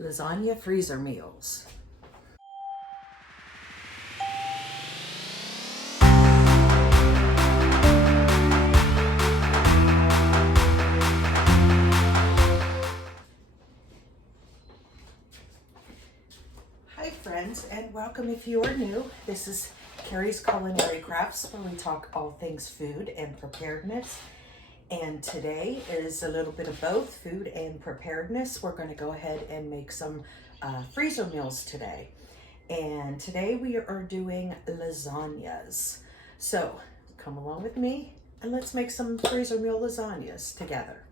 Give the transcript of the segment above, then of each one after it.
Lasagna freezer meals. Hi friends, and welcome if you are new. This is Carrie's Culinary Crafts, where we talk all things food and preparedness. And today is a little bit of both food and preparedness. We're going to go ahead and make some freezer meals today. And today we are doing lasagnas. So come along with me and let's make some freezer meal lasagnas together.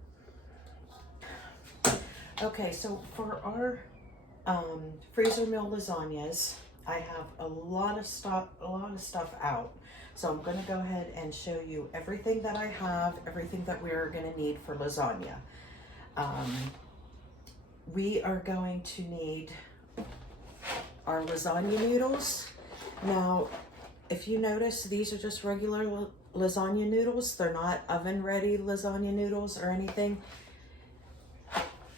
Okay, so for our freezer meal lasagnas, I have a lot of stuff out. So I'm going to go ahead and show you everything that I have, everything that we're going to need for lasagna. We are going to need our lasagna noodles. Now, if you notice, these are just regular lasagna noodles. They're not oven ready lasagna noodles or anything.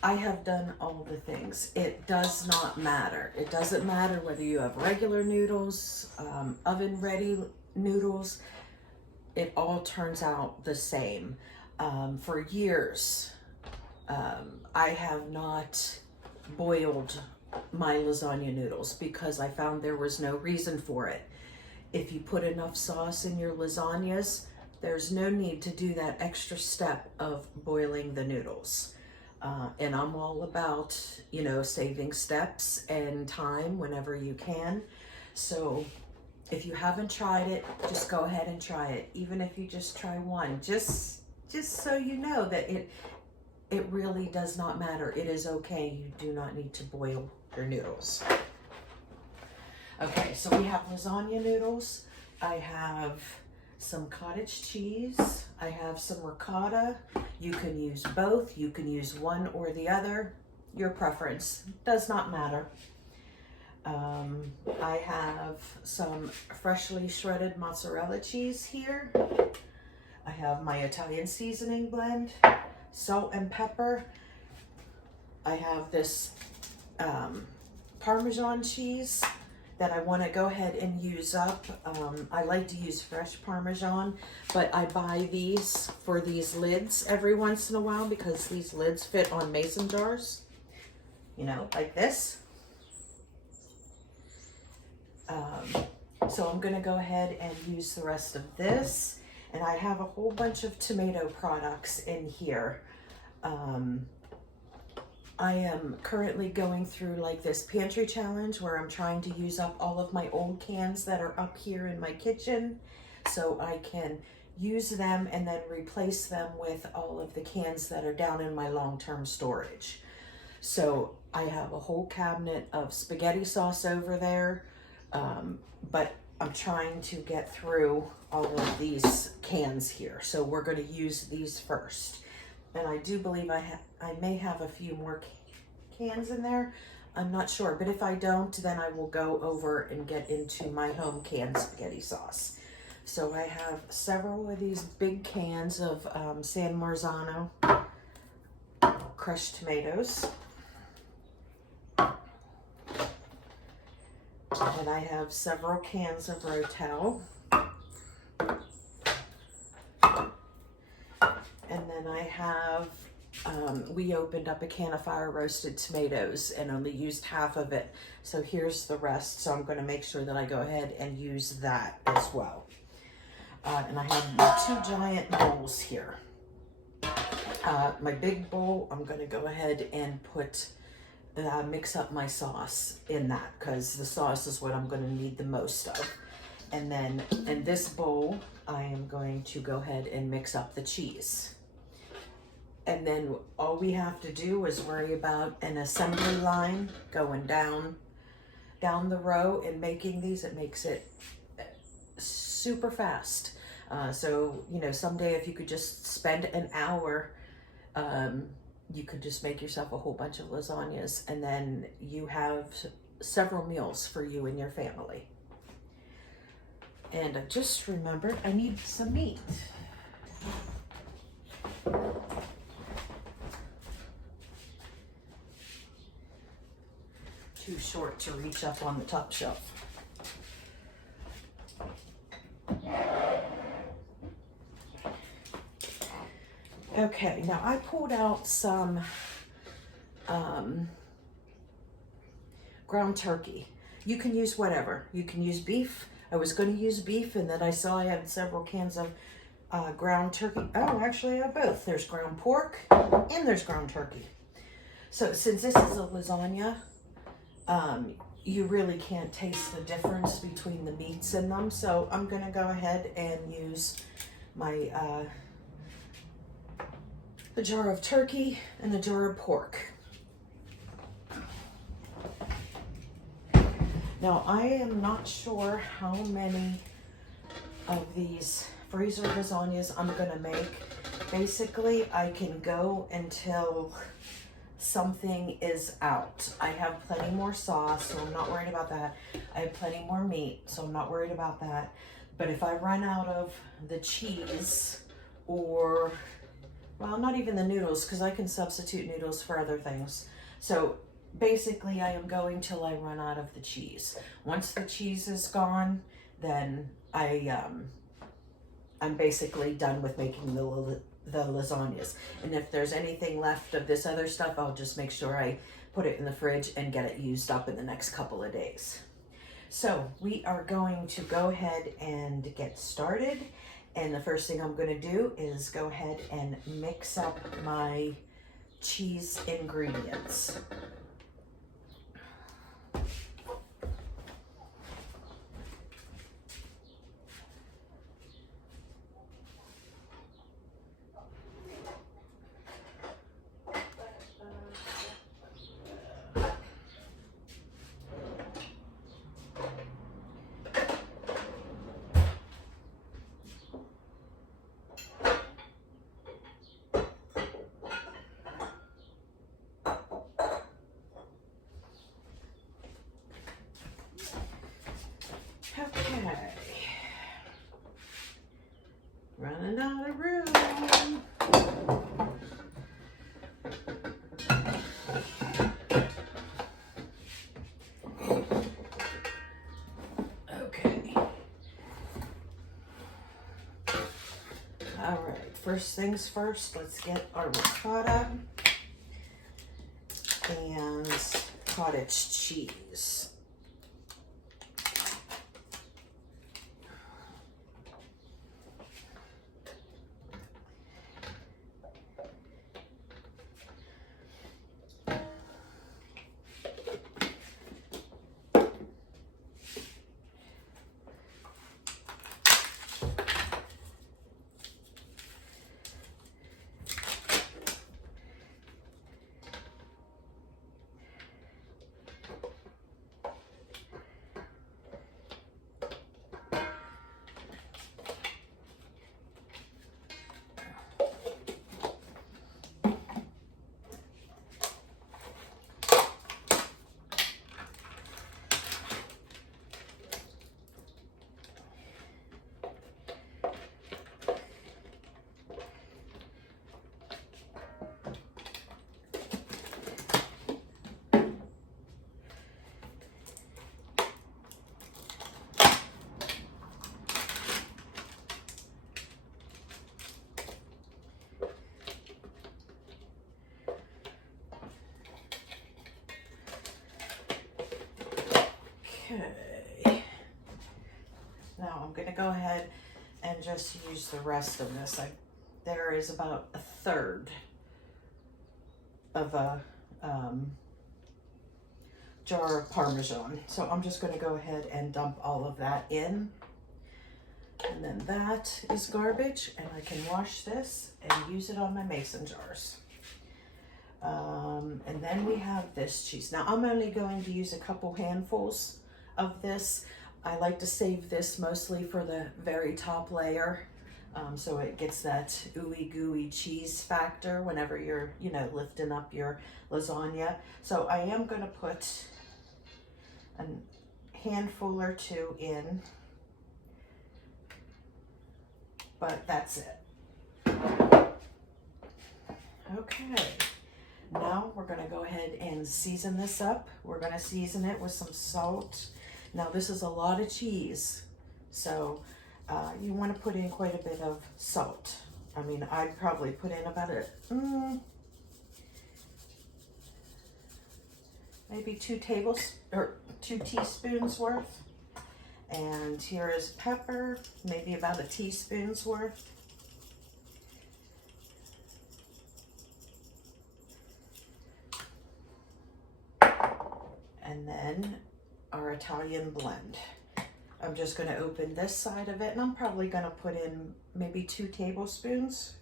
I have done all the things. It does not matter. It doesn't matter whether you have regular noodles, oven ready noodles. It all turns out the same. For years, I have not boiled my lasagna noodles because I found there was no reason for it. If you put enough sauce in your lasagnas, there's no need to do that extra step of boiling the noodles. And I'm all about, saving steps and time whenever you can. So if you haven't tried it, just go ahead and try it. Even if you just try one, just so you know that it really does not matter. It is okay. You do not need to boil your noodles. Okay, so we have lasagna noodles. I have some cottage cheese. I have some ricotta. You can use both. You can use one or the other. Your preference does not matter. I have some freshly shredded mozzarella cheese here. I have my Italian seasoning blend, salt and pepper. I have this Parmesan cheese that I want to go ahead and use up. I like to use fresh Parmesan, but I buy these for these lids every once in a while because these lids fit on mason jars, like this. So I'm going to go ahead and use the rest of this. And I have a whole bunch of tomato products in here. I am currently going through like this pantry challenge where I'm trying to use up all of my old cans that are up here in my kitchen so I can use them and then replace them with all of the cans that are down in my long-term storage. So I have a whole cabinet of spaghetti sauce over there, but I'm trying to get through all of these cans here. So we're going to use these first. And I do believe I may have a few more cans in there. I'm not sure, but if I don't, then I will go over and get into my home canned spaghetti sauce. So I have several of these big cans of San Marzano crushed tomatoes. And I have several cans of Rotel. And then I have, we opened up a can of fire roasted tomatoes and only used half of it. So here's the rest. So I'm going to make sure that I go ahead and use that as well. And I have my 2 giant bowls here. My big bowl, I'm going to go ahead and mix up my sauce in that because the sauce is what I'm going to need the most of. And then in this bowl, I am going to go ahead and mix up the cheese. And then all we have to do is worry about an assembly line going down the row and making these. It makes it super fast. So, someday if you could just spend an hour, you could just make yourself a whole bunch of lasagnas and then you have several meals for you and your family. And I just remembered I need some meat. too short to reach up on the top shelf. Okay, now I pulled out some ground turkey. You can use whatever. You can use beef. I was going to use beef, and then I saw I had several cans of ground turkey. Oh, actually I have both. There's ground pork and there's ground turkey. So since this is a lasagna, you really can't taste the difference between the meats in them. So I'm going to go ahead and use my a jar of turkey and a jar of pork. Now I am not sure how many of these freezer lasagnas I'm gonna make. Basically, I can go until something is out. I have plenty more sauce, so I'm not worried about that. I have plenty more meat, so I'm not worried about that. But if I run out of the cheese, or, well, not even the noodles, because I can substitute noodles for other things. So basically, I am going till I run out of the cheese. Once the cheese is gone, then I'm basically done with making the lasagnas. And if there's anything left of this other stuff, I'll just make sure I put it in the fridge and get it used up in the next couple of days. So we are going to go ahead and get started. And the first thing I'm going to do is go ahead and mix up my cheese ingredients. Okay, running out of room. Okay. All right, first things first, let's get our ricotta and cottage cheese. Okay, now I'm going to go ahead and just use the rest of this. There is about a third of a jar of Parmesan. So I'm just going to go ahead and dump all of that in. And then that is garbage, and I can wash this and use it on my mason jars. And then we have this cheese. Now I'm only going to use a couple handfuls of this. I like to save this mostly for the very top layer, so it gets that ooey gooey cheese factor whenever you're, lifting up your lasagna. So I am going to put a handful or two in, but that's it. Okay, Now we're going to go ahead and season this up. We're going to season it with some salt. Now this is a lot of cheese, so you want to put in quite a bit of salt. I mean, I'd probably put in about maybe 2 teaspoons worth. And here is pepper, maybe about a teaspoon's worth. And then our Italian blend. I'm just going to open this side of it, and I'm probably going to put in maybe 2 tablespoons.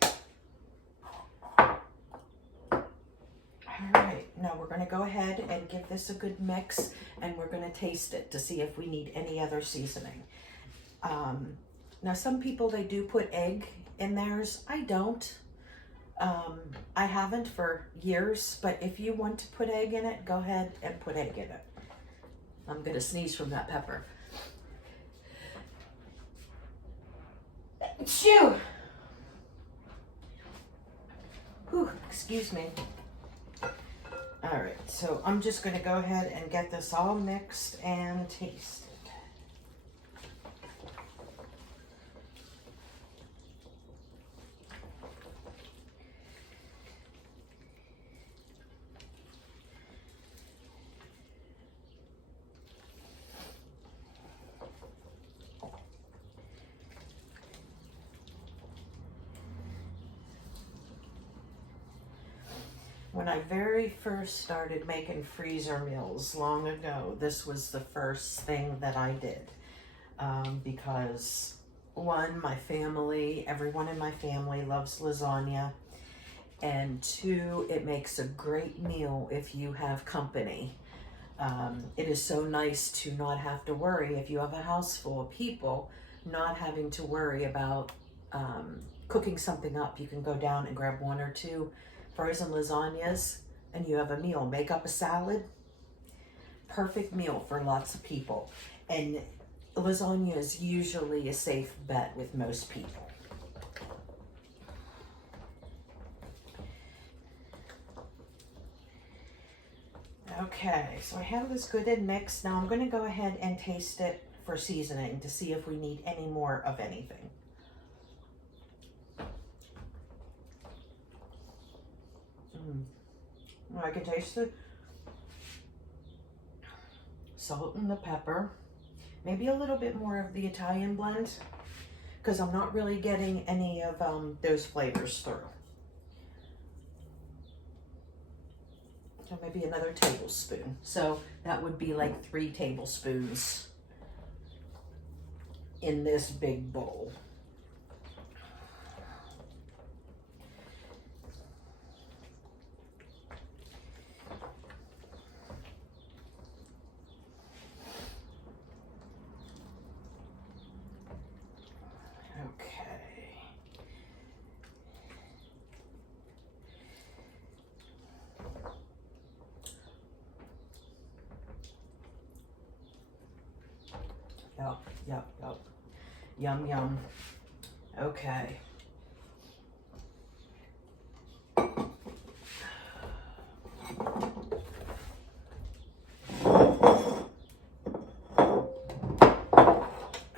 All right, now we're going to go ahead and give this a good mix, and we're going to taste it to see if we need any other seasoning. Now some people, they do put egg in theirs. I don't. I haven't for years, but if you want to put egg in it, go ahead and put egg in it. I'm going to sneeze from that pepper. Achoo! Whew, excuse me. All right, so I'm just going to go ahead and get this all mixed and taste it. When I very first started making freezer meals long ago, this was the first thing that I did. Because one, my family, everyone in my family loves lasagna. And 2, it makes a great meal if you have company. It is so nice to not have to worry, if you have a house full of people, not having to worry about cooking something up. You can go down and grab 1 or 2 frozen lasagnas and you have a meal. Make up a salad. Perfect meal for lots of people. And lasagna is usually a safe bet with most people. Okay, so I have this good and mixed. Now I'm going to go ahead and taste it for seasoning to see if we need any more of anything. I can taste the salt and the pepper. Maybe a little bit more of the Italian blend, because I'm not really getting any of those flavors through. So maybe another tablespoon. So that would be like 3 tablespoons in this big bowl. Yep. Yum, yum. Okay.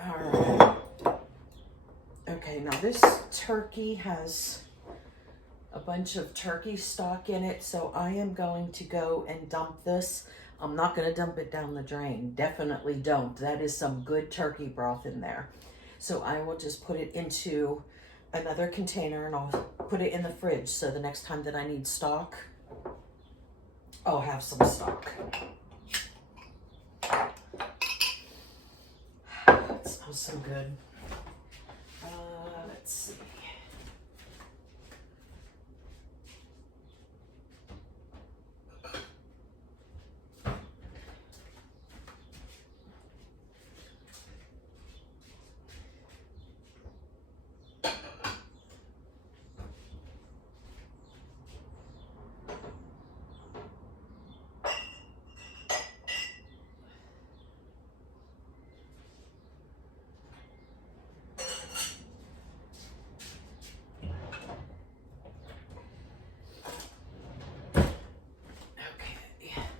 Alright. Okay, now this turkey has a bunch of turkey stock in it, so I am going to go and dump this. I'm not going to dump it down the drain. Definitely don't. That is some good turkey broth in there. So I will just put it into another container and I'll put it in the fridge. So the next time that I need stock, I'll have some stock. It smells so good. Let's see.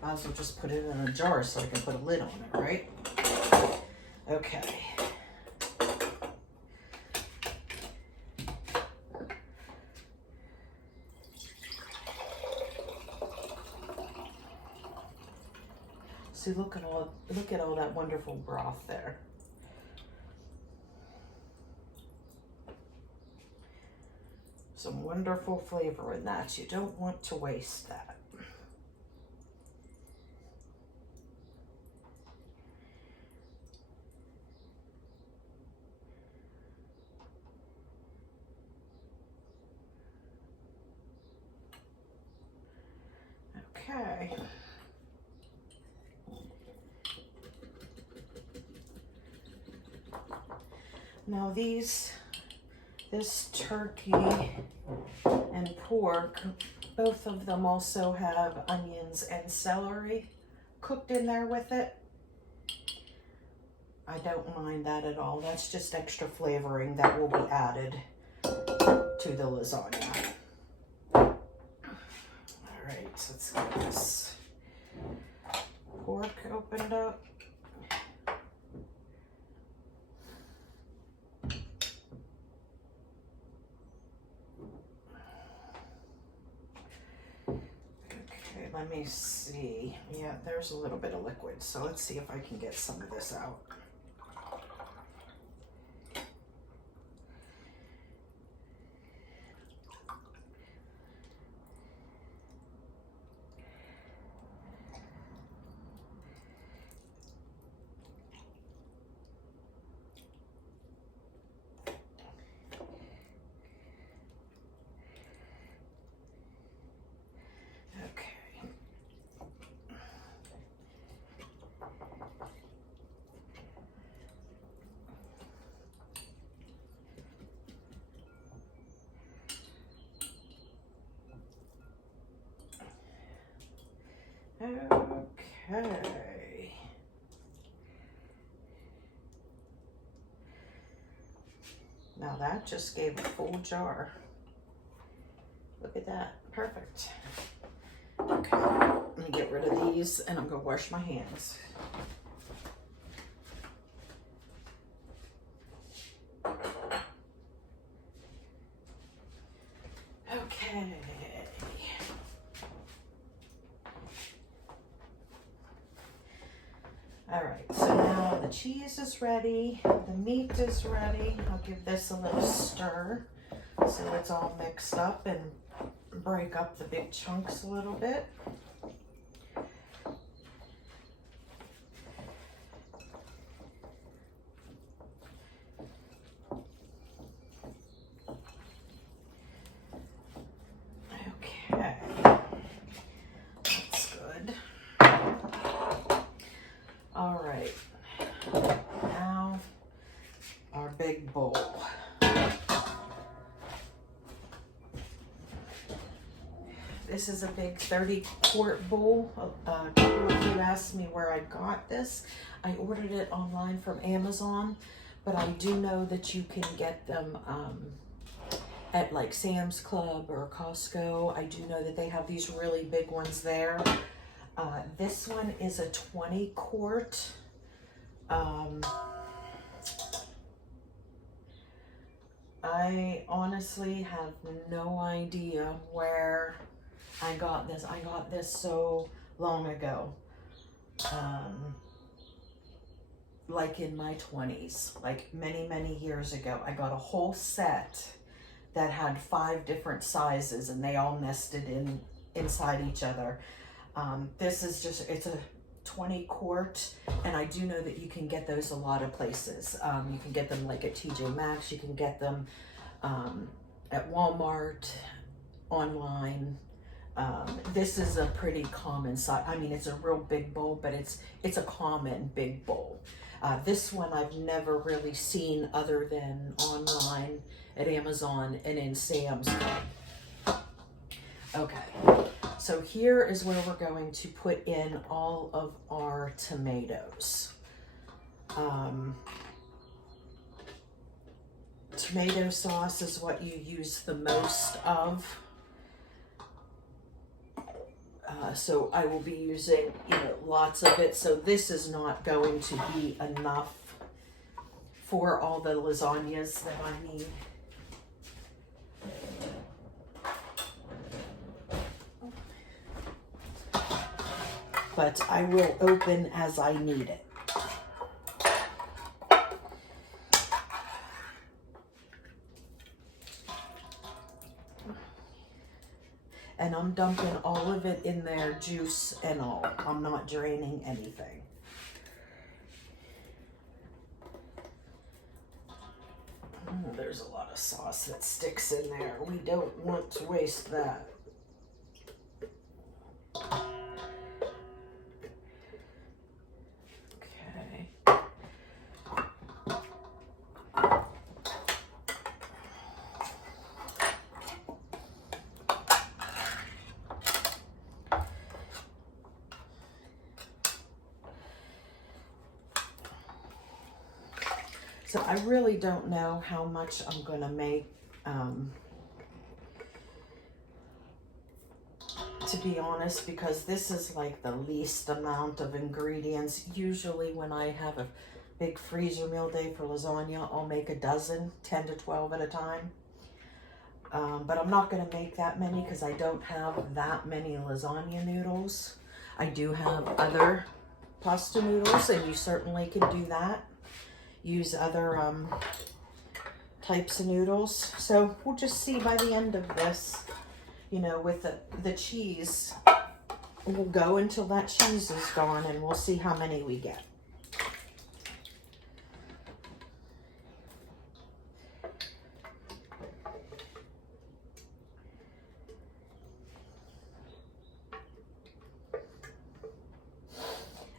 Might as well just put it in a jar so I can put a lid on it, right? Okay. See, look at all that wonderful broth there. Some wonderful flavor in that. You don't want to waste that. Okay. Now this turkey and pork, both of them also have onions and celery cooked in there with it. I don't mind that at all. That's just extra flavoring that will be added to the lasagna. All right, so let's get this pork opened up. Let me see. Yeah, there's a little bit of liquid, so let's see if I can get some of this out. Okay. Now that just gave a full jar. Look at that. Perfect. Okay. Let me get rid of these and I'm going to wash my hands. Okay. All right, so now the cheese is ready, the meat is ready. I'll give this a little stir so it's all mixed up and break up the big chunks a little bit. Okay, that's good. All right, now our big bowl. This is a big 30-quart bowl. A couple of you asked me where I got this. I ordered it online from Amazon, but I do know that you can get them at like Sam's Club or Costco. I do know that they have these really big ones there. This one is a 20-quart. I honestly have no idea where I got this. I got this so long ago. Like in my 20s, like many years ago. I got a whole set that had 5 different sizes and they all nested inside each other. This is just, it's a 20-quart, and I do know that you can get those a lot of places. You can get them like at TJ Maxx, you can get them at Walmart, online. This is a pretty common size. I mean, it's a real big bowl, but it's a common big bowl. This one I've never really seen other than online at Amazon and in Sam's Club. Okay, so here is where we're going to put in all of our tomatoes. Tomato sauce is what you use the most of. So I will be using, lots of it. So this is not going to be enough for all the lasagnas that I need. But I will open as I need it. And I'm dumping all of it in there, juice and all. I'm not draining anything. There's a lot of sauce that sticks in there. We don't want to waste that. Okay. So I really don't know how much I'm going to make, to be honest, because this is like the least amount of ingredients. Usually when I have a big freezer meal day for lasagna, I'll make a dozen, 10 to 12 at a time. But I'm not going to make that many because I don't have that many lasagna noodles. I do have other pasta noodles, and you certainly can do that. Use other types of noodles. So we'll just see by the end of this, with the cheese, we'll go until that cheese is gone, and we'll see how many we get.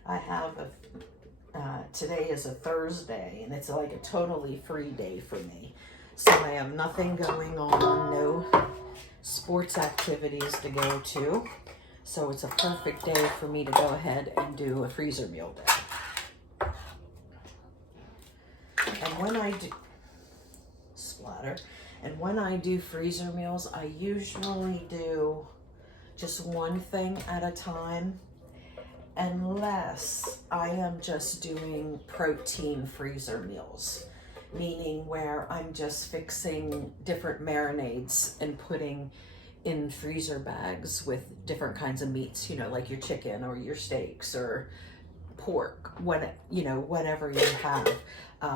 I have today is a Thursday, and it's like a totally free day for me. So I have nothing going on, no sports activities to go to. So it's a perfect day for me to go ahead and do a freezer meal day. And when I do, and when I do freezer meals, I usually do just one thing at a time, unless I am just doing protein freezer meals, meaning where I'm just fixing different marinades and putting in freezer bags with different kinds of meats, like your chicken or your steaks or pork, whatever you have.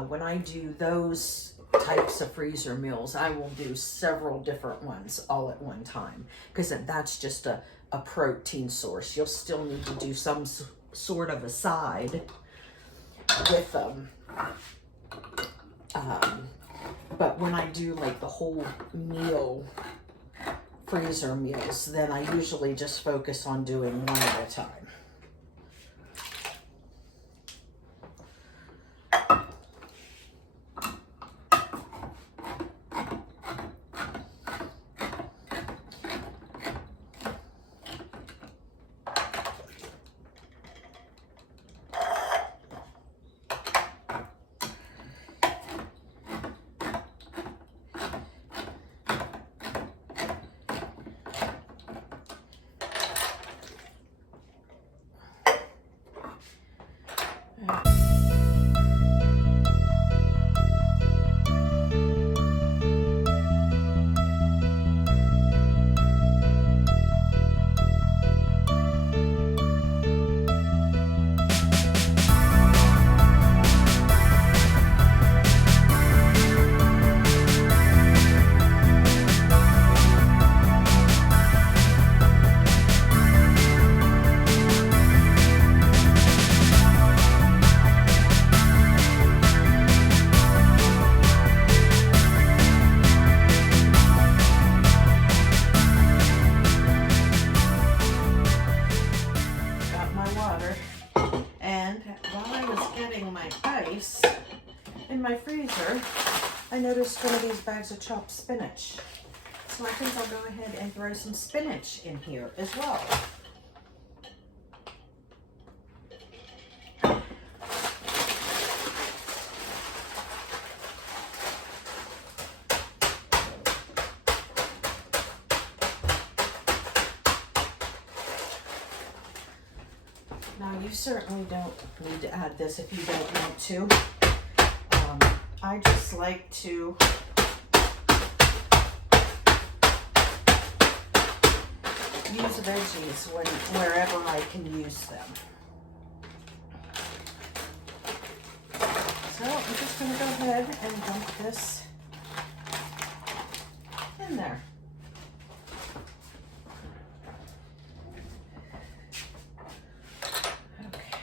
When I do those types of freezer meals, I will do several different ones all at one time, because that's just a protein source. You'll still need to do some sort of a side with them. But when I do like the whole meal freezer meals, then I usually just focus on doing one at a time. In my freezer, I noticed one of these bags of chopped spinach. So I think I'll go ahead and throw some spinach in here as well. you certainly don't need to add this if you don't want to. I just like to use veggies wherever I can use them. So I'm just going to go ahead and dump this in there. Okay.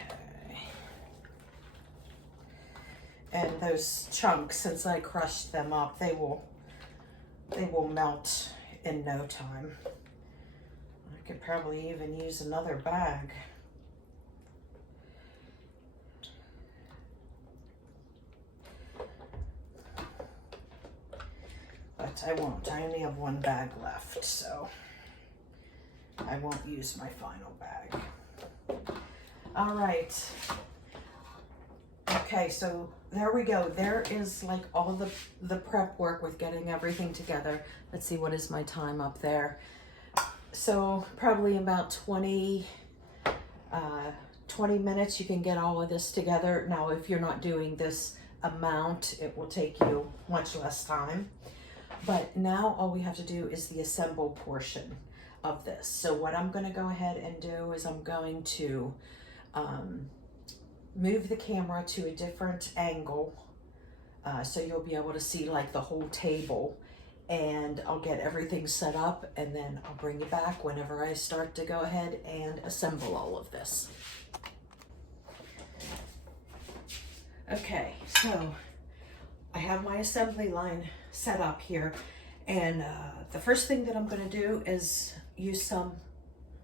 And those chunks, since I crushed them up, they will melt in no time. I could probably even use another bag. But I won't. I only have one bag left, so I won't use my final bag. All right. Okay, so there we go. There is like all the prep work with getting everything together. Let's see, what is my time up there? So probably about 20 minutes you can get all of this together. Now, if you're not doing this amount, it will take you much less time. But now all we have to do is the assemble portion of this. So what I'm going to go ahead and do is I'm going to move the camera to a different angle so you'll be able to see like the whole table, and I'll get everything set up, and then I'll bring you back whenever I start to go ahead and assemble all of this. Okay, so I have my assembly line set up here, and the first thing that I'm going to do is use some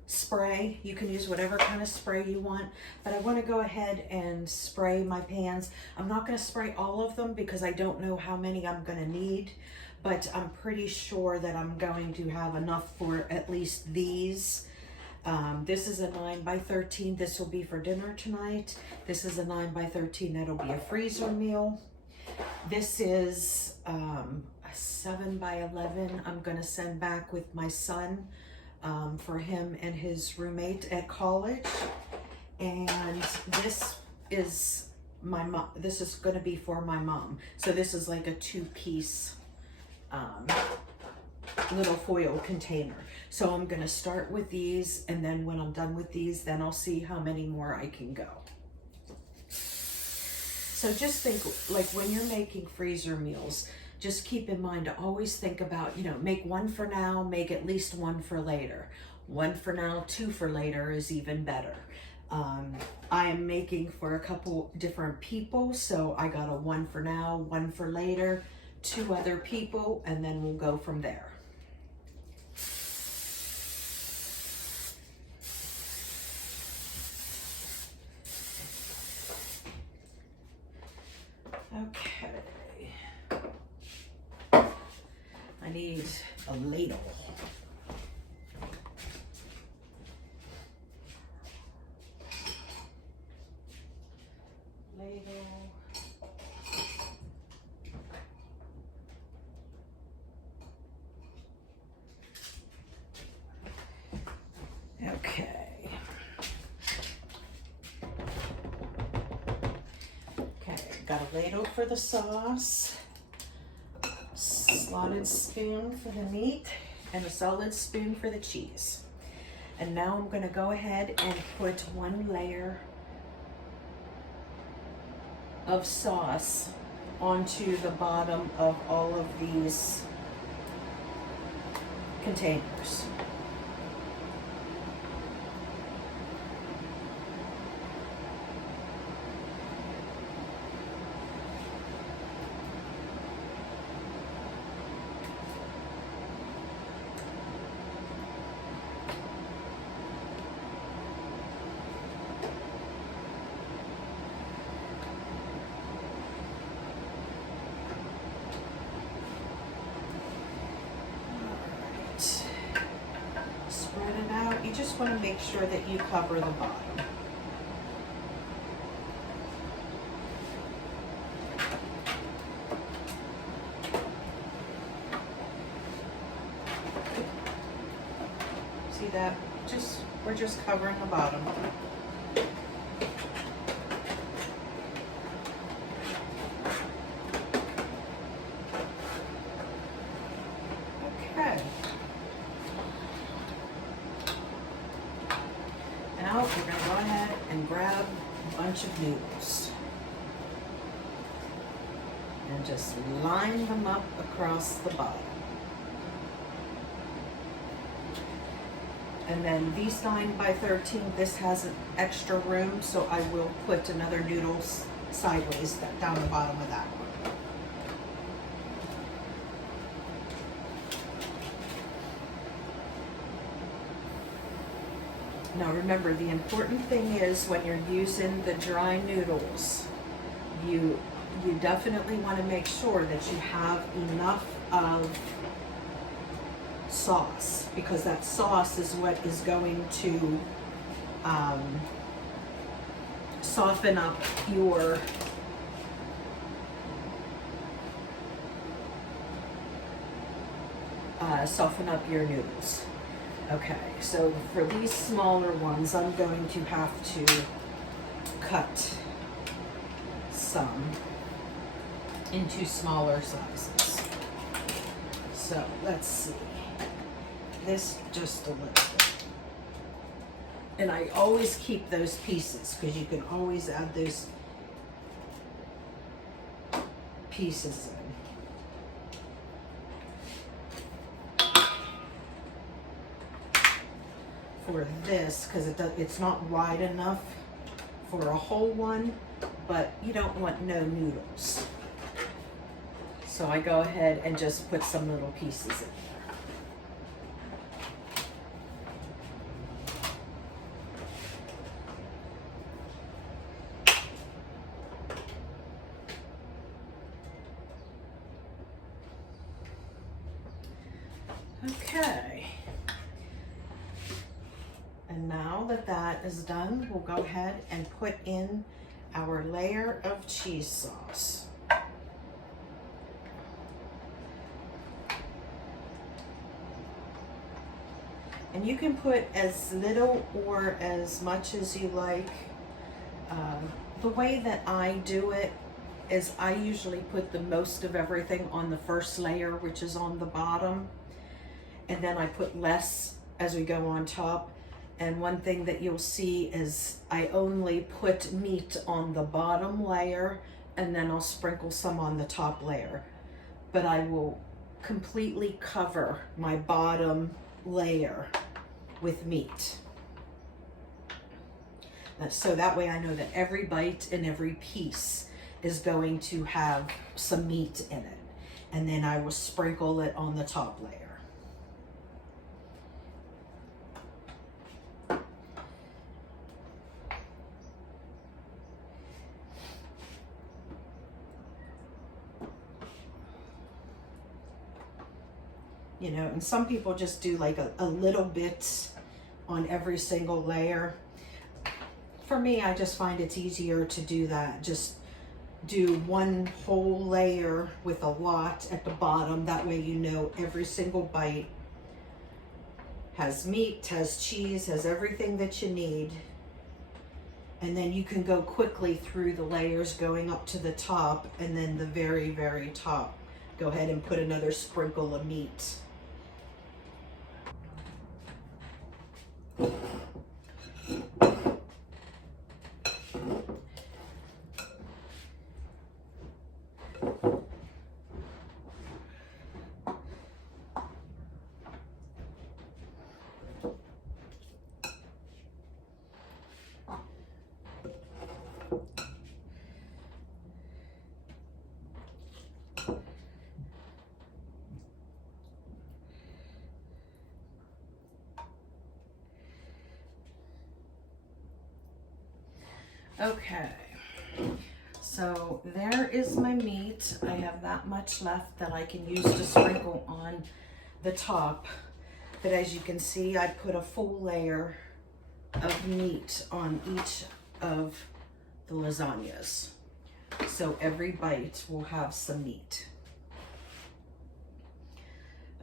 spray. You can use whatever kind of spray you want, but I want to go ahead and spray my pans. I'm not going to spray all of them because I don't know how many I'm going to need, but I'm pretty sure that I'm going to have enough for at least these. This is a 9x13. This will be for dinner tonight. This is a 9x13. That'll be a freezer meal. This is a 7x11. I'm going to send back with my son for him and his roommate at college. And this is my mom. This is going to be for my mom. So this is like a 2-piece little foil container. So I'm going to start with these, and then when I'm done with these, then I'll see how many more I can go. So just think, like when you're making freezer meals, just keep in mind to always think about, you know, make one for now, make at least one for later. One for now, 2 for later is even better. I am making for a couple different people, so I got a 1 for now, 1 for later, 2 other people, and then we'll go from there. Okay. I need a ladle. Got a ladle for the sauce, slotted spoon for the meat, and a solid spoon for the cheese. And now I'm going to go ahead and put 1 layer of sauce onto the bottom of all of these containers. Spread it out. You just want to make sure that you cover the bottom. See that? We're just covering the bottom. now we're going to go ahead and grab a bunch of noodles and just line them up across the bottom. And then these 9 by 13, this has an extra room, so I will put another noodle sideways down the bottom of that one. Now remember, the important thing is when you're using the dry noodles, you definitely want to make sure that you have enough of sauce, because that sauce is what is going to soften up your noodles. Okay, so for these smaller ones, I'm going to have to cut some into smaller sizes. So let's see. This just a little bit. And I always keep those pieces because you can always add those pieces in. For this, because it's not wide enough for a whole one, but you don't want no noodles. So I go ahead and just put some little pieces in there. Okay. And now that that is done, we'll go ahead and put in our layer of cheese sauce. And you can put as little or as much as you like. The way that I do it is I usually put the most of everything on the first layer, which is on the bottom. And then I put less as we go on top. And one thing that you'll see is I only put meat on the bottom layer, and then I'll sprinkle some on the top layer. But I will completely cover my bottom layer with meat. So that way I know that every bite and every piece is going to have some meat in it. And then I will sprinkle it on the top layer. You know, and some people just do like a little bit on every single layer. For me, I just find it's easier to do that. Just do one whole layer with a lot at the bottom. That way you know every single bite has meat, has cheese, has everything that you need. And then you can go quickly through the layers going up to the top, and then the very, very top. Go ahead and put another sprinkle of meat. Okay, so there is my meat. I have that much left that I can use to sprinkle on the top. But as you can see, I put a full layer of meat on each of the lasagnas. So every bite will have some meat.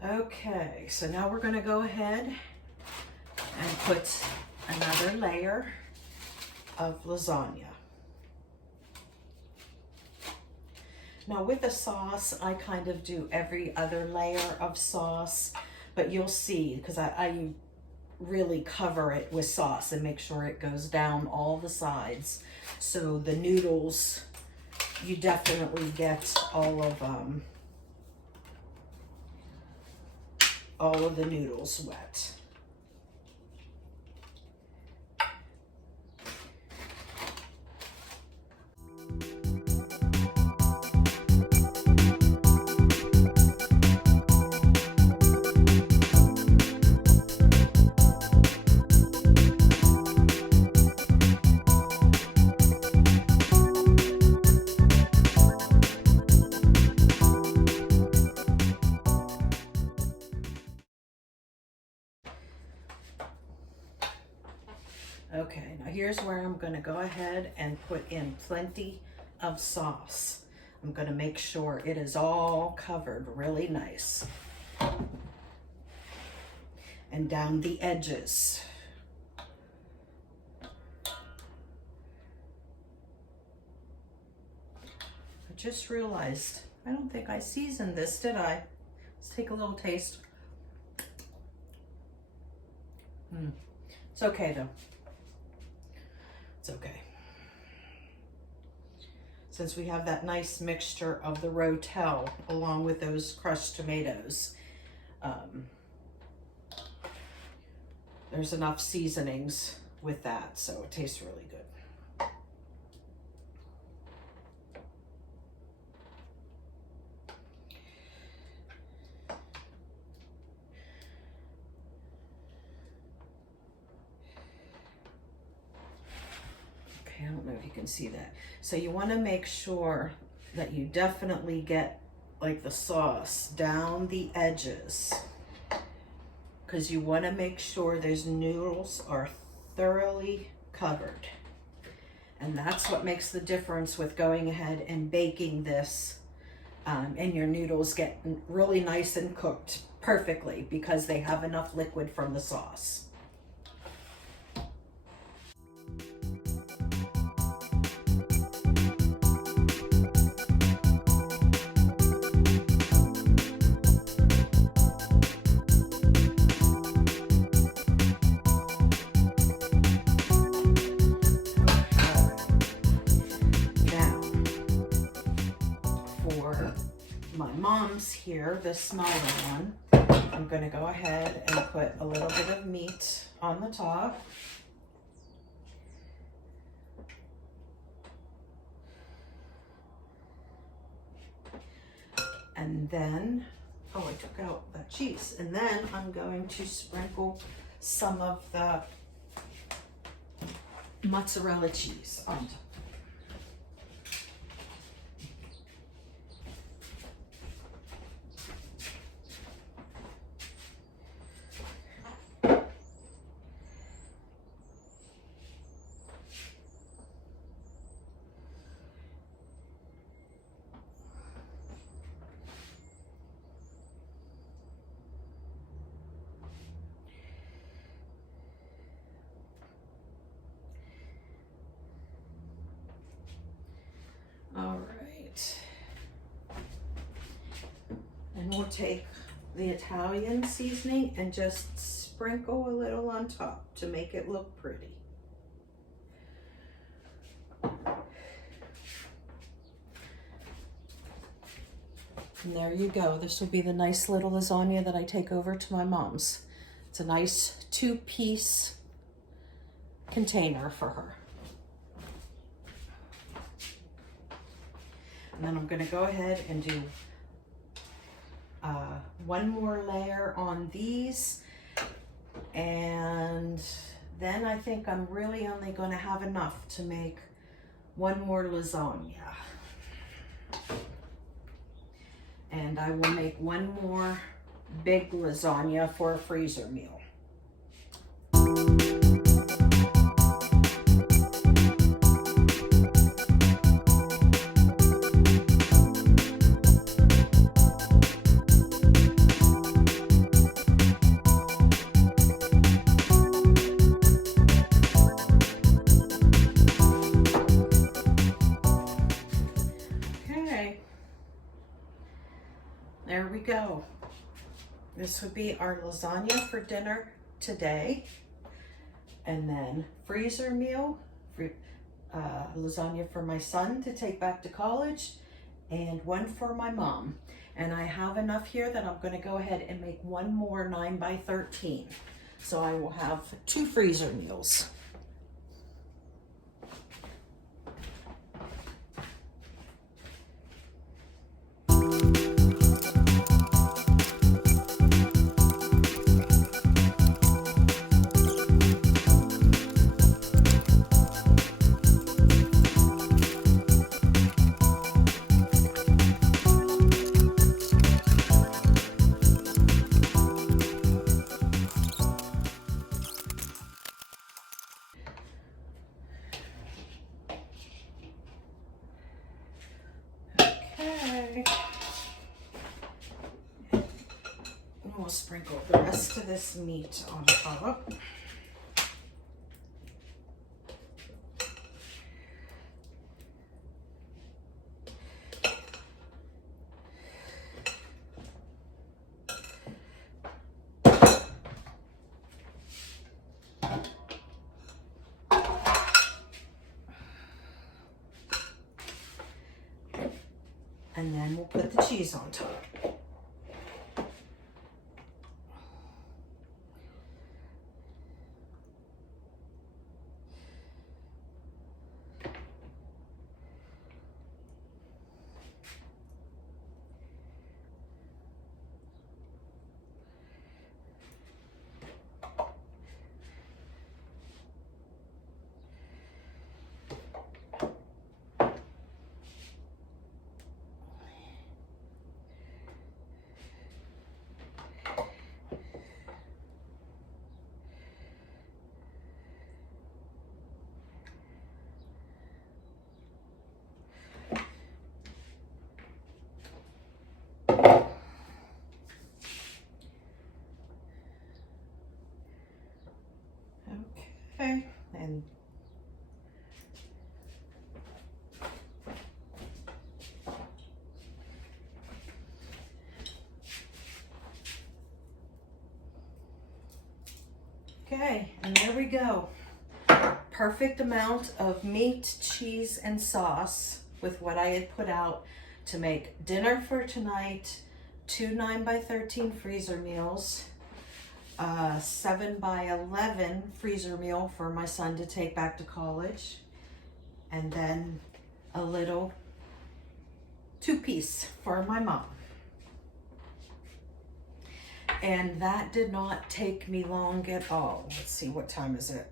Okay, so now we're gonna go ahead and put another layer of lasagna. Now with the sauce, I kind of do every other layer of sauce, but you'll see, because I really cover it with sauce and make sure it goes down all the sides. So the noodles, you definitely get all of the noodles wet. Okay, now here's where I'm gonna go ahead and put in plenty of sauce. I'm gonna make sure it is all covered really nice. And down the edges. I just realized, I don't think I seasoned this, did I? Let's take a little taste. It's okay though. It's okay. Since we have that nice mixture of the Rotel along with those crushed tomatoes, there's enough seasonings with that, so it tastes really good. I don't know if you can see that. So you want to make sure that you definitely get like the sauce down the edges, because you want to make sure those noodles are thoroughly covered. And that's what makes the difference with going ahead and baking this and your noodles get really nice and cooked perfectly because they have enough liquid from the sauce. Here, the smaller one, I'm going to go ahead and put a little bit of meat on the top. And then, oh, I took out that cheese. And then I'm going to sprinkle some of the mozzarella cheese on top. All right, and we'll take the Italian seasoning and just sprinkle a little on top to make it look pretty. And there you go. This will be the nice little lasagna that I take over to my mom's. It's a nice 2-piece container for her. And then I'm going to go ahead and do one more layer on these. And then I think I'm really only going to have enough to make one more lasagna. And I will make one more big lasagna for a freezer meal. There we go. This would be our lasagna for dinner today. And then freezer meal, lasagna for my son to take back to college, and one for my mom. And I have enough here that I'm going to go ahead and make one more 9 by 13. So I will have 2 freezer meals. We'll sprinkle the rest of this meat on top. And then we'll put the cheese on top. Okay, and okay, and there we go. Perfect amount of meat, cheese, and sauce with what I had put out to make dinner for tonight, 2 9 by 13 freezer meals, 7 by 11 freezer meal for my son to take back to college, and then a little 2-piece for my mom. And that did not take me long at all. Let's see, what time is it?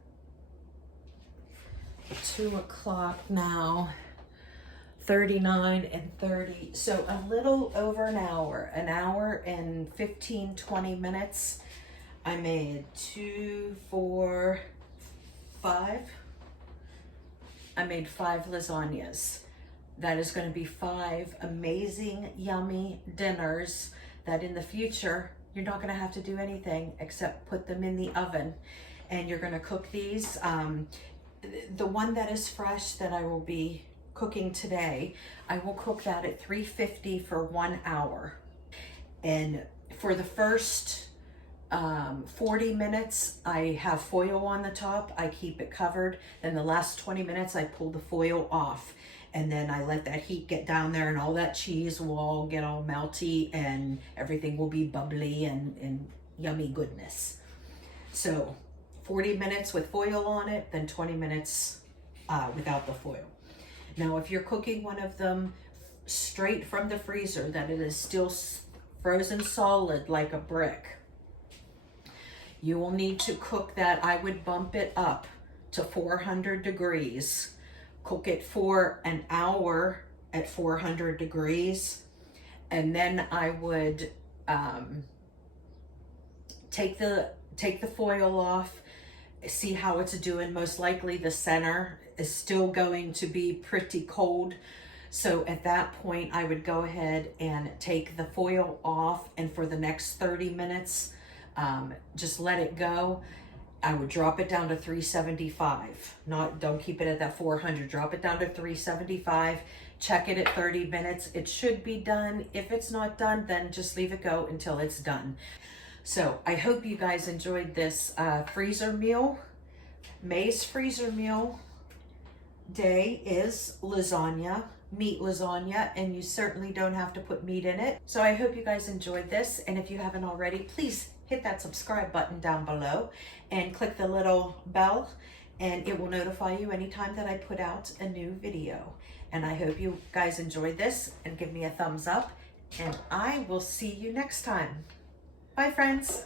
2 o'clock now, 39 and 30. So a little over an hour and 15, 20 minutes. I made 2, 4, 5. I made 5 lasagnas. That is going to be 5 amazing, yummy dinners that in the future, you're not going to have to do anything except put them in the oven. And you're going to cook these. The one that is fresh that I will be cooking today, I will cook that at 350 for 1 hour. And for the first 40 minutes, I have foil on the top. I keep it covered. Then the last 20 minutes, I pull the foil off. And then I let that heat get down there, and all that cheese will all get all melty, and everything will be bubbly and yummy goodness. So 40 minutes with foil on it, then 20 minutes without the foil. Now, if you're cooking one of them straight from the freezer, that it is still frozen solid like a brick, you will need to cook that. I would bump it up to 400 degrees. Cook it for an hour at 400 degrees. And then I would take the foil off, see how it's doing. Most likely the center is still going to be pretty cold. So at that point, I would go ahead and take the foil off, and for the next 30 minutes, just let it go. I would drop it down to 375. Don't keep it at that 400. Drop it down to 375. Check it at 30 minutes. It should be done. If it's not done, then just leave it go until it's done. So I hope you guys enjoyed this freezer meal. May's freezer meal day is lasagna, meat lasagna, and you certainly don't have to put meat in it. So I hope you guys enjoyed this, and if you haven't already, please hit that subscribe button down below and click the little bell, and it will notify you anytime that I put out a new video. And I hope you guys enjoyed this, and give me a thumbs up, and I will see you next time. Bye, friends.